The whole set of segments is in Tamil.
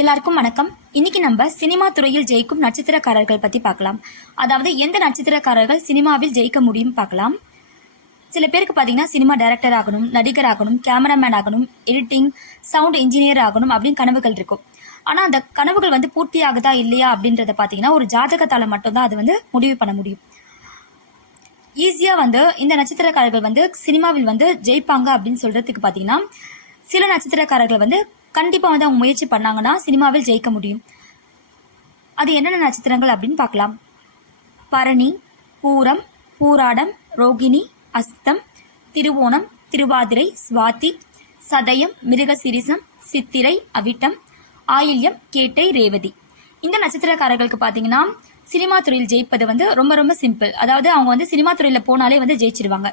எல்லாருக்கும் வணக்கம். இன்னைக்கு நம்ம சினிமா துறையில் ஜெயிக்கும் நட்சத்திரக்காரர்கள் பத்தி பார்க்கலாம். அதாவது எந்த நட்சத்திரக்காரர்கள் சினிமாவில் ஜெயிக்க முடியும் பார்க்கலாம். சில பேருக்கு பார்த்தீங்கன்னா சினிமா டைரக்டர் ஆகணும் நடிகர் ஆகணும் கேமராமேன் ஆகணும் எடிட்டிங் சவுண்ட் இன்ஜினியர் ஆகணும் அப்படின்னு கனவுகள் இருக்கும். ஆனால் அந்த கனவுகள் வந்து பூர்த்தி ஆகுதா இல்லையா அப்படின்றத பார்த்தீங்கன்னா ஒரு ஜாதகத்தால் மட்டும்தான் அது வந்து முடிவு பண்ண முடியும். ஈஸியாக வந்து இந்த நட்சத்திரக்காரர்கள் வந்து சினிமாவில் வந்து ஜெயிப்பாங்க அப்படின்னு சொல்கிறதுக்கு பார்த்தீங்கன்னா சில நட்சத்திரக்காரர்கள் வந்து கண்டிப்பாக வந்து அவங்க முயற்சி பண்ணாங்கன்னா சினிமாவில் ஜெயிக்க முடியும். அது என்னென்ன நட்சத்திரங்கள் அப்படின்னு பார்க்கலாம். பரணி பூரம் பூராடம் ரோகிணி அஸ்தம் திருவோணம் திருவாதிரை சுவாதி சதயம் மிருகசிரிசம் சித்திரை அவிட்டம் ஆயில்யம் கேட்டை ரேவதி. இந்த நட்சத்திரக்காரர்களுக்கு பார்த்தீங்கன்னா சினிமா துறையில் ஜெயிப்பது வந்து ரொம்ப ரொம்ப சிம்பிள் அதாவது அவங்க வந்து சினிமா துறையில் போனாலே வந்து ஜெயிச்சிருவாங்க.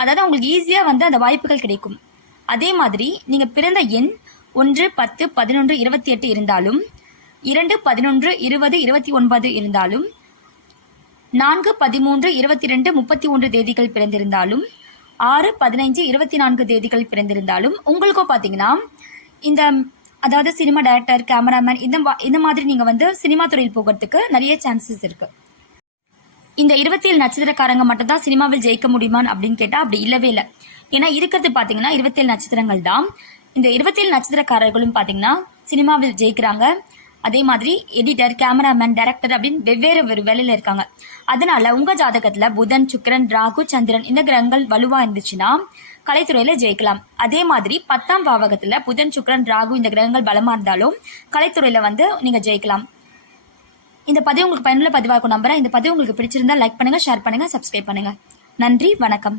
அதாவது அவங்களுக்கு ஈஸியாக வந்து அந்த வாய்ப்புகள் கிடைக்கும். அதே மாதிரி நீங்கள் பிறந்த எண் ஒன்று பத்து பதினொன்று இருபத்தி எட்டு இருந்தாலும் இரண்டு பதினொன்று இருபது இருபத்தி ஒன்பது இருந்தாலும் நான்கு பதிமூன்று இருபத்தி ரெண்டு முப்பத்தி ஒன்று தேதிகள் பிறந்திருந்தாலும் ஆறு பதினைஞ்சு இருபத்தி நான்கு தேதிகள் பிறந்திருந்தாலும் உங்களுக்கும் பார்த்தீங்கன்னா இந்த அதாவது சினிமா டைரக்டர் கேமராமேன் இந்த இந்த மாதிரி நீங்கள் வந்து சினிமா துறையில் போகிறதுக்கு நிறைய சான்சஸ் இருக்கு. இந்த இருபத்தி ஏழு நட்சத்திரக்காரங்க மட்டும் தான் சினிமாவில் ஜெயிக்க முடியுமான்னு அப்படின்னு கேட்டால் அப்படி இல்லவே இல்லை. ஏன்னா இருக்கிறது பார்த்தீங்கன்னா இருபத்தேழு நட்சத்திரங்கள் தான். இந்த இருபத்தேழு நட்சத்திரக்காரர்களும் பார்த்தீங்கன்னா சினிமாவில் ஜெயிக்கிறாங்க. அதே மாதிரி எடிட்டர் கேமராமேன் டைரக்டர் அப்படின்னு வெவ்வேறு ஒரு வேலையில இருக்காங்க. அதனால உங்க ஜாதகத்துல புதன் சுக்கரன் ராகு சந்திரன் இந்த கிரகங்கள் வலுவா இருந்துச்சுன்னா கலைத்துறையில ஜெயிக்கலாம். அதே மாதிரி பத்தாம் பாவகத்துல புதன் சுக்கரன் ராகு இந்த கிரகங்கள் பலமா இருந்தாலும் கலைத்துறையில வந்து நீங்க ஜெயிக்கலாம். இந்த பதிவு உங்களுக்கு பயனுள்ள பதிவாக இருக்கும் நம்புறேன். இந்த பதிவு உங்களுக்கு பிடிச்சிருந்தா லைக் பண்ணுங்க ஷேர் பண்ணுங்க சப்ஸ்கிரைப் பண்ணுங்க. நன்றி வணக்கம்.